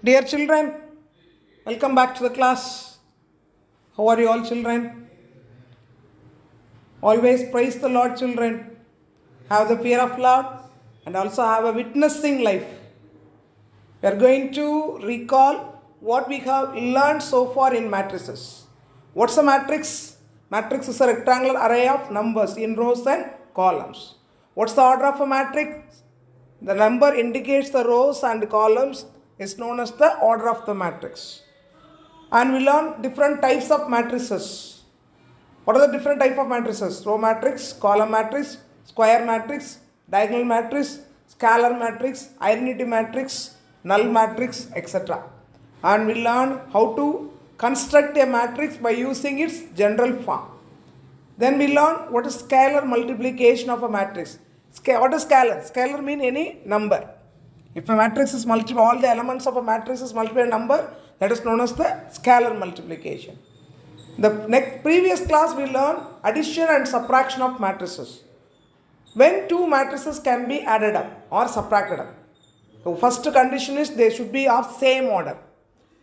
Dear children, welcome back to the class. How are you all, children? Always praise the Lord, children. Have the fear of Lord and also have a witnessing life. We are going to recall what we have learned so far in matrices. What's a matrix? Matrix is a rectangular array of numbers in rows and columns. What's the order of a matrix? The number indicates the rows and columns is known as the order of the matrix. And we learn different types of matrices. What are the different types of matrices? Row matrix, column matrix, square matrix, diagonal matrix, scalar matrix, identity matrix, null matrix, etc. And we learn how to construct a matrix by using its general form. Then we learn what is scalar multiplication of a matrix. What is scalar? Scalar means any number. If a matrix is multiplied, all the elements of a matrix is multiplied by a number, that is known as the scalar multiplication. The previous class we learned addition and subtraction of matrices. When two matrices can be added up or subtracted up. So first condition is they should be of same order.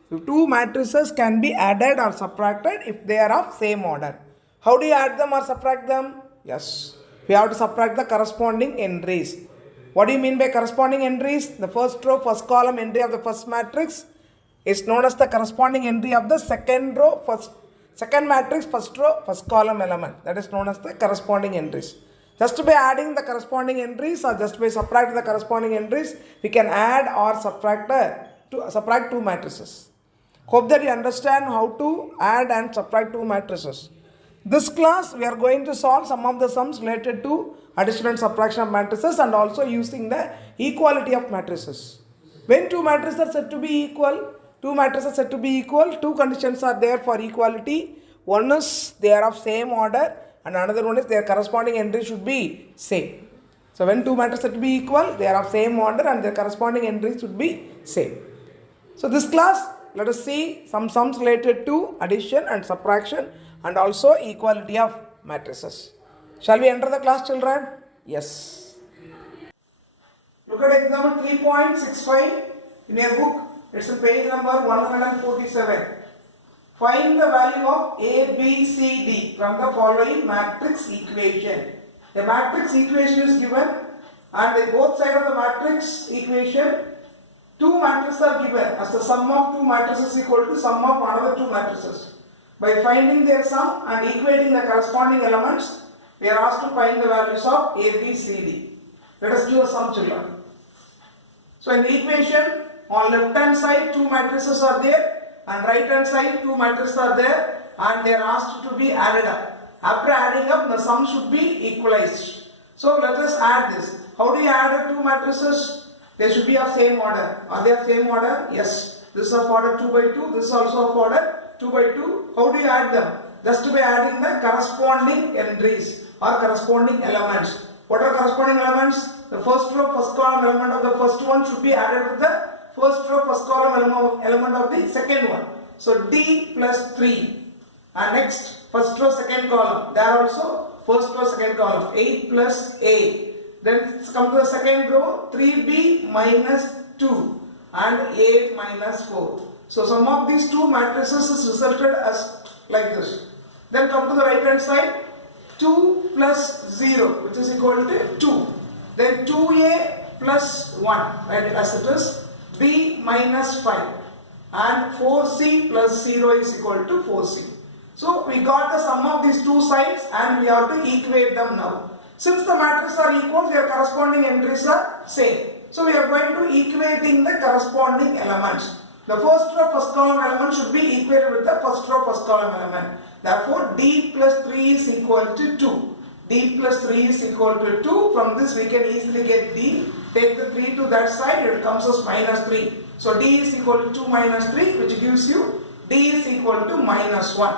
So two matrices can be added or subtracted if they are of same order. How do you add them or subtract them? Yes, we have to subtract the corresponding entries. What do you mean by corresponding entries? The first row, first column entry of the first matrix is known as the corresponding entry of the second row, second matrix, first row, first column element. That is known as the corresponding entries. Just by adding the corresponding entries or just by subtracting the corresponding entries, we can add or subtract two matrices. Hope that you understand how to add and subtract two matrices. This class we are going to solve some of the sums related to addition and subtraction of matrices and also using the equality of matrices. When two matrices are said to be equal, two conditions are there for equality. One is they are of same order and another one is their corresponding entry should be same. So when two matrices are said to be equal, they are of same order and their corresponding entries should be same. So this class, let us see some sums related to addition and subtraction and also equality of matrices. Shall we enter the class, children? Yes. Look at example 3.65 in your book. It's in page number 147. Find the value of A, B, C, D from the following matrix equation. The matrix equation is given and at both sides of the matrix equation, two matrices are given as the sum of two matrices equal to sum of another two matrices. By finding their sum and equating the corresponding elements, we are asked to find the values of A, B, C, D. Let us do a sum, children. So in the equation, on left hand side two matrices are there and right hand side two matrices are there and they are asked to be added up. After adding up, the sum should be equalized. So let us add this. How do you add two matrices? They should be of same order. Are they of same order? Yes. This is of order 2 by 2. This is also of order 2 by 2. How do you add them? Just by adding the corresponding entries or corresponding elements. What are corresponding elements? The first row, first column element of the first one should be added with the first row, first column element of the second one. So D plus 3. And next, first row, second column. There also, first row, second column. 8 plus A. Then come to the second row, 3B minus 2 and A minus 4. So sum of these two matrices is resulted as like this. Then come to the right hand side, 2 plus 0 which is equal to 2. Then 2A plus 1, right, as it is, B minus 5 and 4C plus 0 is equal to 4C. So we got the sum of these two sides and we have to equate them now. Since the matrices are equal, their corresponding entries are same. So we are going to equating the corresponding elements. The first row, first column element should be equated with the first row, first column element. Therefore, D plus 3 is equal to 2. D plus 3 is equal to 2. From this we can easily get D. Take the 3 to that side, it comes as minus 3. So D is equal to 2 minus 3, which gives you D is equal to minus 1.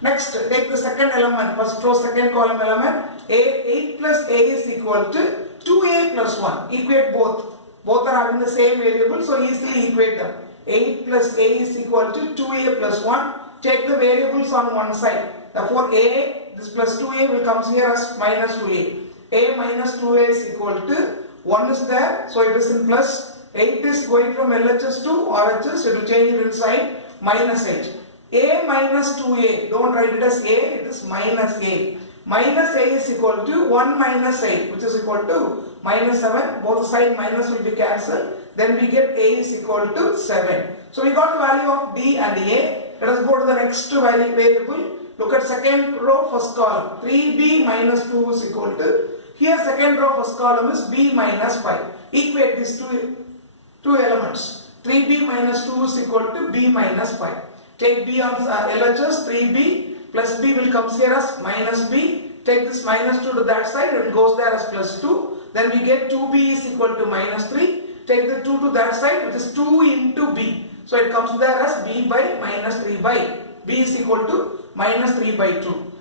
Next, take the second element, first row, second column element. 8 plus A is equal to 2A plus 1. Equate both. Both are having the same variable, so easily equate them. 8 plus A is equal to 2A plus 1. Take the variables on one side. Therefore, A, this plus 2A will come here as minus 2A. A minus 2A is equal to 1 is there, so it is in plus 8 is going from LHS to RHS, it will change it inside minus 8. A minus 2A, don't write it as A, it is minus A. Minus A is equal to 1 minus 8, which is equal to minus 7. Both sides minus will be cancelled. Then we get A is equal to 7. So we got the value of D and A. Let us go to the next value variable. Look at second row, first column. 3B minus 2 is equal to, here second row, first column is B minus 5. Equate these two elements. 3B minus 2 is equal to B minus 5. Take B on LHS, 3B plus B will come here as minus B. Take this minus 2 to that side, it goes there as plus 2. Then we get 2B is equal to minus 3. Take the 2 to that side, which is 2 into B. So it comes there as B by minus 3 by. B is equal to minus 3 by 2.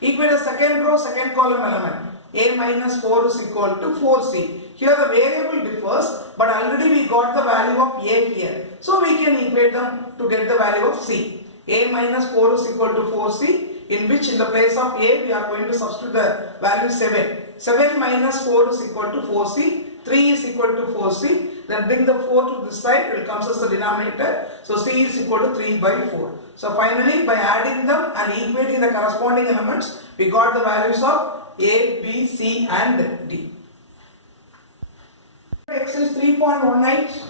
Equate the second row, second column element. A minus 4 is equal to 4C. Here the variable differs, but already we got the value of A here. So we can equate them to get the value of C. A minus 4 is equal to 4C, in which in the place of A we are going to substitute the value 7. 7 minus 4 is equal to 4C. 3 is equal to 4C. Then bring the 4 to this side, it comes as the denominator. So C is equal to 3 by 4. So finally, by adding them and equating the corresponding elements, we got the values of A, B, C and D. Exercise 3.18,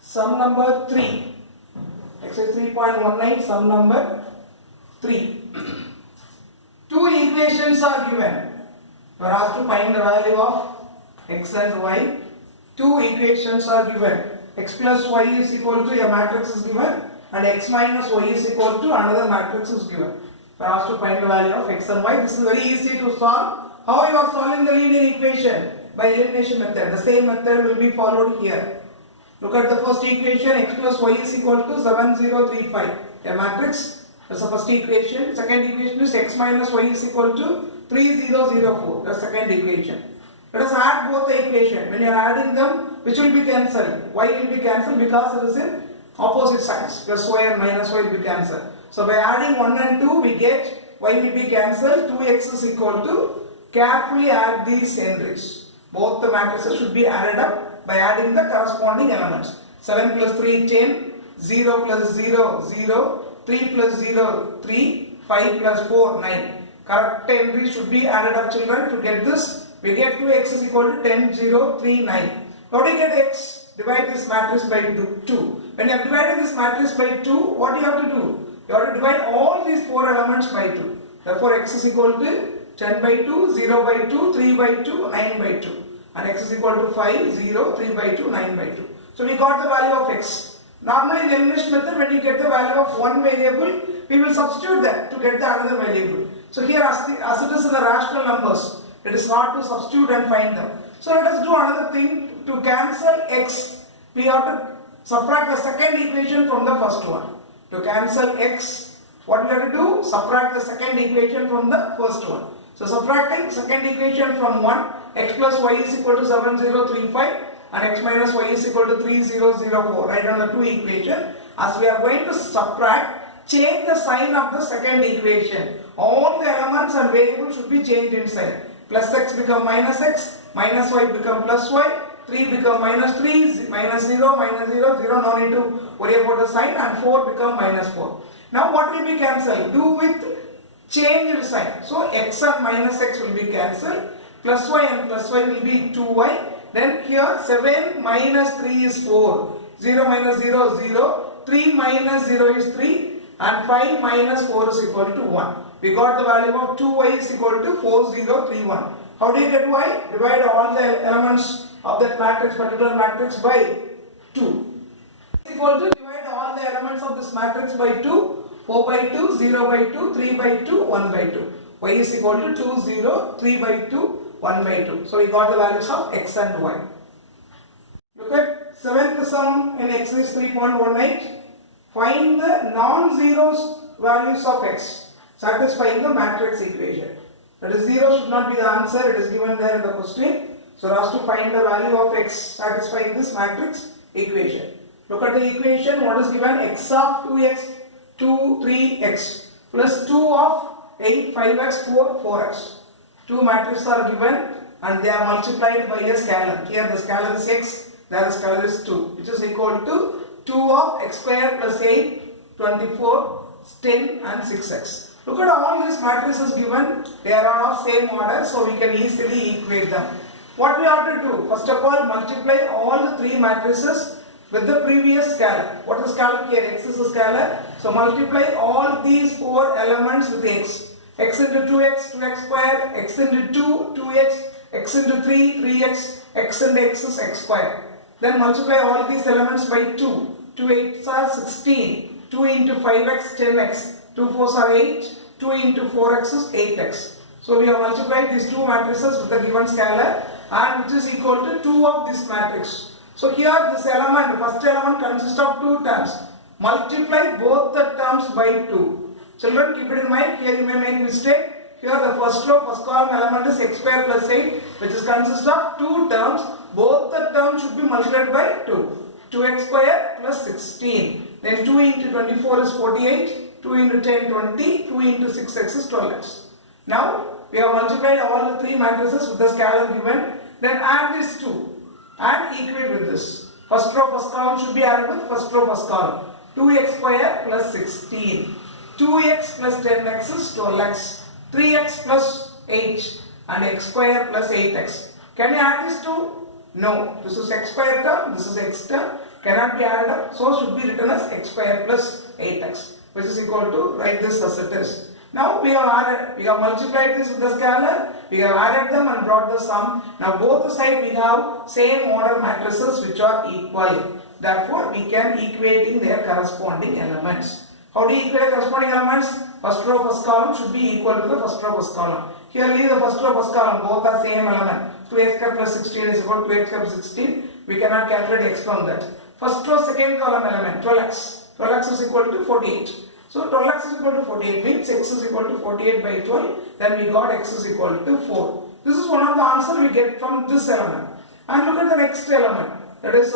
sum number 3. Exercise 3.18, sum number 3. Two equations are given. We are asked to find the value of x and y. Two equations are given. X plus y is equal to a matrix is given, and x minus y is equal to another matrix is given. We are asked to find the value of x and y. This is very easy to solve. How you are solving the linear equation? By elimination method. The same method will be followed here. Look at the first equation, x plus y is equal to 7035. A matrix. That's the first equation. Second equation is x minus y is equal to 3004. That's the second equation. Let us add both the equation. When you are adding them, which will be cancelled? Y will be cancelled because it is in opposite sides. Plus y and minus y will be cancelled. So by adding 1 and 2, we get y will be cancelled. 2x is equal to, carefully add these entries. Both the matrices should be added up by adding the corresponding elements. 7 plus 3, 10. 0 plus 0, 0. 3 plus 0, 3. 5 plus 4, 9. Correct entries should be added up, children. To get this, we get 2x is equal to 10, 0, 3, 9. How do you get x? Divide this matrix by 2. When you have divided this matrix by 2, what do you have to do? You have to divide all these 4 elements by 2. Therefore, x is equal to 10 by 2, 0 by 2, 3 by 2, 9 by 2. And x is equal to 5, 0, 3 by 2, 9 by 2. So we got the value of x. Normally in the elimination method, when you get the value of one variable, we will substitute that to get the another variable. So here as it is in the rational numbers, it is hard to substitute and find them. So let us do another thing. To cancel x, we have to subtract the second equation from the first one. To cancel x, what we have to do? Subtract the second equation from the first one. So subtracting second equation from 1, x plus y is equal to 7035 and x minus y is equal to 3004. Write down the two equations. As we are going to subtract, change the sign of the second equation. All the elements and variables should be changed inside. Plus x become minus x, minus y become plus y, 3 become minus 3, minus 0, minus 0, 0, no need to worry about the sign, and 4 become minus 4. Now what will be cancelled? Do with changed sign. So x and minus x will be cancelled, plus y and plus y will be 2y. Then here 7 minus 3 is 4, 0 minus 0, 0, 3 minus 0 is 3, and 5 minus 4 is equal to 1. We got the value of 2y is equal to 4031. How do you get y? Divide all the elements of that matrix, particular matrix, by 2. Is equal to divide all the elements of this matrix by 2. 4 by 2, 0 by 2, 3 by 2, 1 by 2. Y is equal to 2, 0, 3 by 2, 1 by 2. So we got the values of x and y. Look at 7th sum in exercise 3.18. Find the non-zeros values of x satisfying the matrix equation. That is, 0 should not be the answer, it is given there in the question. So us to find the value of x satisfying this matrix equation. Look at the equation. What is given? X of 2x, 2, 3x plus 2 of 8, 5x, 4, 4x. Two matrices are given and they are multiplied by a scalar. Here the scalar is x, There the scalar is 2, which is equal to 2 of x square plus 8, 24, 10 and 6x. Look at all these matrices given. They are all of same order, so we can easily equate them. What we have to do? First of all, multiply all the 3 matrices with the previous scalar. What is the scalar here? X is a scalar. So multiply all these 4 elements with x. X into 2x, 2x square, x into 2, 2x, x into 3, 3x, x into x is x square. Then multiply all these elements by 2. 2 8s are 16. 2 into 5x, 10x. 2 4s are 8. 2 into 4x is 8x. So we have multiplied these 2 matrices with the given scalar, and which is equal to 2 of this matrix. So here this element, first element consists of 2 terms. Multiply both the terms by 2. Children, keep it in mind. Here you may make mistake. Here the first row, first column element is x square plus 8, which is consists of 2 terms. Both the terms should be multiplied by 2. 2x square plus 16. Then 2 into 24 is 48. 2 into 10, 20. 2 into 6x is 12x. Now we have multiplied all the 3 matrices with the scalar given. Then add these 2 and equate with this. First row, first column should be added with first row, first column. 2x square plus 16. 2x plus 10x is 12x. 3x plus 8 and x square plus 8x. Can you add these 2? No. This is x square term, this is x term. Cannot be added up. So should be written as x square plus 8x, which is equal to, write this as it is. Now we have multiplied this with the scalar, we have added them and brought the sum. Now both the sides we have same order matrices which are equal. Therefore we can equating their corresponding elements. How do you equate corresponding elements? First row, first column should be equal to the first row, first column. Here leave the first row, first column, both are same element. 2x square plus 16 is equal to 2x square plus 16. We cannot calculate x from that. First row, second column element, 12x. 12x is equal to 48. So 12x is equal to 48 means x is equal to 48 by 12. Then we got x is equal to 4. This is one of the answers we get from this element. And look at the next element. That is,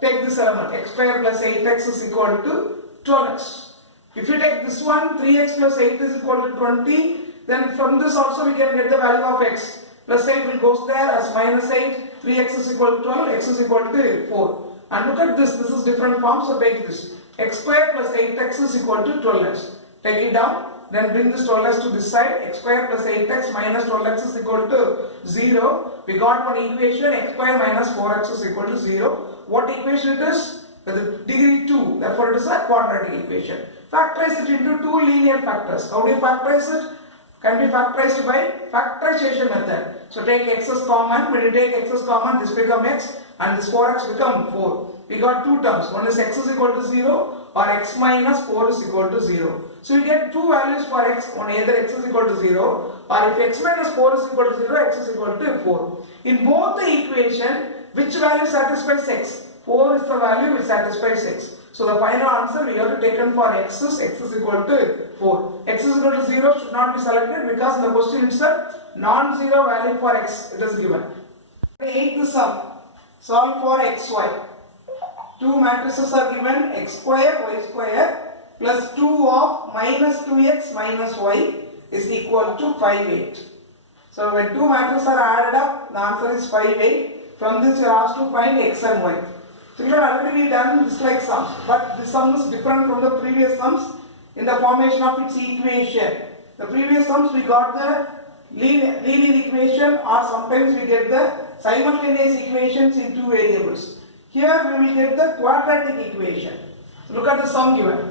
take this element. X square plus 8x is equal to 12x. If you take this one, 3x plus 8 is equal to 20. Then from this also we can get the value of x. Plus 8 will goes there as minus 8. 3x is equal to 12. X is equal to 4. And look at this. This is different form. So take this. X square plus 8x is equal to 12x. Take it down. Then bring this 12x to this side. X square plus 8x minus 12x is equal to 0. We got one equation. X square minus 4x is equal to 0. What equation it is? With the degree 2. Therefore it is a quadratic equation. Factorize it into 2 linear factors. How do you factorize it? Can be factorized by factorization method. So take x as common. When you take x as common, this become x and this 4x become 4. We got 2 terms. One is x is equal to 0 or x minus 4 is equal to 0. So you get 2 values for x. On either x is equal to 0 or if x minus 4 is equal to 0, x is equal to 4. In both the equation, which value satisfies x? 4 is the value which satisfies x. So the final answer we have to taken for x is equal to 4. X is equal to 0 should not be selected because in the question itself non-zero value for x it is given. The 8th sum. Solve for xy. 2 matrices are given, x square, y square plus 2 of minus 2x minus y is equal to 5 8. So when 2 matrices are added up, the answer is 5 8. From this you are asked to find x and y. So you have already done this like sums, but this sum is different from the previous sums in the formation of its equation. The previous sums we got the linear equation or sometimes we get the simultaneous equations in 2 variables. Here we will get the quadratic equation. So look at the sum given.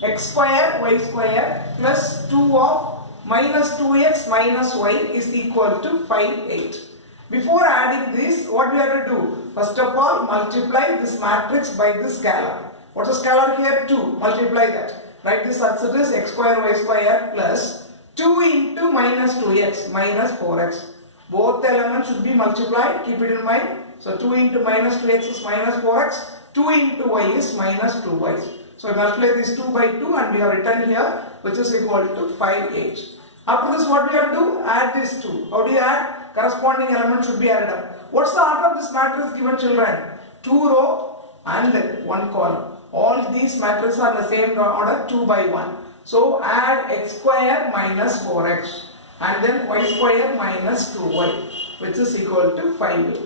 X square y square plus 2 of minus 2x minus y is equal to 5 8. Before adding this, what we have to do? First of all, multiply this matrix by this scalar. What is scalar here? 2. Multiply that. Write this as it is x square y square plus 2 into minus 2x minus 4x. Both the elements should be multiplied. Keep it in mind. So 2 into minus 2x is minus 4x. 2 into y is minus 2y. So we multiply this 2 by 2 and we have written here which is equal to 5 8. After this what we have to do? Add this 2. How do you add? Corresponding element should be added up. What's the order of this matrix given, children? 2 row and 1 column. All these matrices are in the same order, 2 by 1. So add x square minus 4x and then y square minus 2y which is equal to 5 8.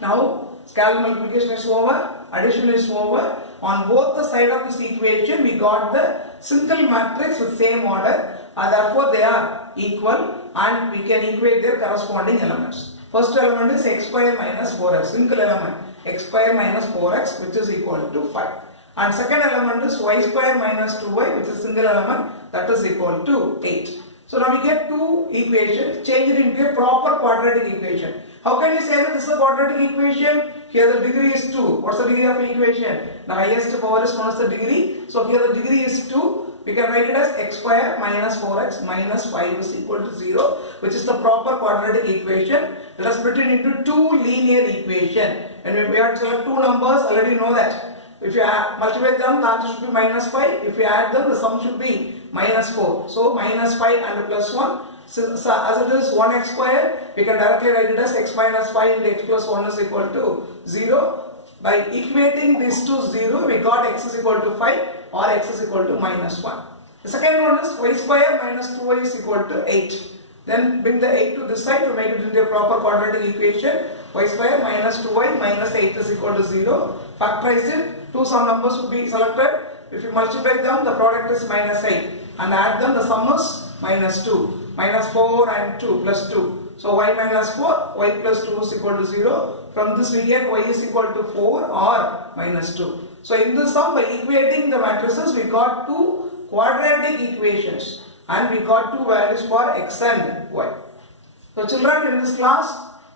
Now Scalar multiplication is over, addition is over. On both the side of this equation, we got the single matrix with same order, and therefore they are equal, and we can equate their corresponding elements. First element is x square minus 4x, single element, x square minus 4x, which is equal to 5. And second element is y square minus 2y, which is single element, that is equal to 8. So now we get two equations, change it into a proper quadratic equation. How can you say that this is a quadratic equation? Here the degree is 2. What's the degree of an equation? The highest power is known as the degree. So here the degree is 2. We can write it as x square minus 4x minus 5 is equal to 0, which is the proper quadratic equation. Let us split it into two linear equations. And we have to select two numbers, already know that. If you multiply them, the answer should be minus 5. If you add them, the sum should be minus 4. So minus 5 and plus 1. So as it is 1x square, we can directly write it as x minus 5 into x plus 1 is equal to 0. By equating this to 0, we got x is equal to 5 or x is equal to minus 1. The second one is y square minus 2y is equal to 8. Then bring the 8 to this side to make it into a proper quadratic equation. Y square minus 2y minus 8 is equal to 0. Factorize it. Two sum numbers will be selected. If you multiply them, the product is minus 8. And add them, the sum is minus 2. Minus 4 and 2 plus 2. So y minus 4, y plus 2 is equal to 0. From this we get y is equal to 4 or minus 2. So in this sum, by equating the matrices, we got two quadratic equations. And we got two values for x and y. So children, in this class,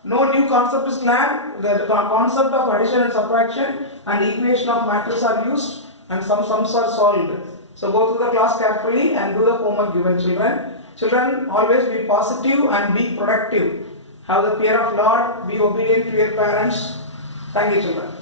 no new concept is learned. The concept of addition and subtraction and equation of matrices are used and some sums are solved. So go through the class carefully and do the homework given, children. Children, always be positive and be productive. Have the fear of Lord, be obedient to your parents. Thank you, children.